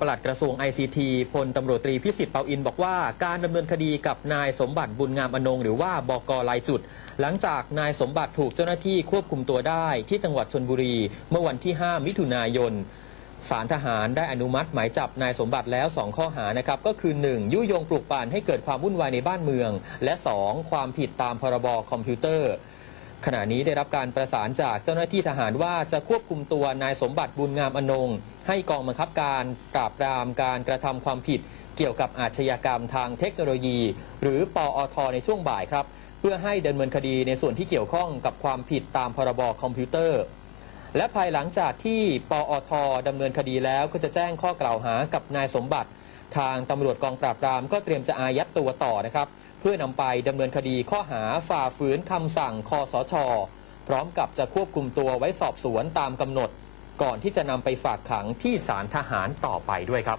ปลัดกระทรวง ICT พลตำรวจตรีพิสิทธิ์เปาอิน บอกว่าการดำเนินคดีกับนายสมบัติบุญงามอนงหรือว่าบกลายจุด หลังจากนายสมบัติถูกเจ้าหน้าที่ควบคุมตัวได้ที่จังหวัดชนบุรี เมื่อวันที่ 5 มิถุนายนสารทหารได้อนุมัติหมายจับนายสมบัติแล้ว 2 ข้อหานะครับ ก็คือ 1. ยุยงปลุกปั่นให้เกิดความวุ่นวายในบ้านเมือง และ 2. ความผิดตามพรบคอมพิวเตอร์ ขณะนี้ได้รับการประสานจากเจ้าหน้าที่ทหารว่าจะควบคุมตัวนายสมบัติบุญงามอนง ให้กองบังคับการปราบปรามการกระทำความผิด เกี่ยวกับอาชญากรรมทางเทคโนโลยี หรือปอทในช่วงบ่ายครับ เพื่อให้ดำเนินคดีในส่วนที่เกี่ยวข้องกับความผิดตามพรบคอมพิวเตอร์ และภายหลังจากที่ปอทดำเนินคดีแล้วก็จะแจ้งข้อกล่าวหากับนายสมบัติ ทางตำรวจกองปราบปรามก็เตรียมจะอายัดตัวต่อนะครับ เพื่อนำไปดำเนินคดีข้อหาฝ่าฝืนคำสั่งคอสช พร้อมกับจะควบคุมตัวไว้สอบสวนตามกำหนด ก่อนที่จะนำไปฝากขังที่ศาลทหารต่อไปด้วยครับ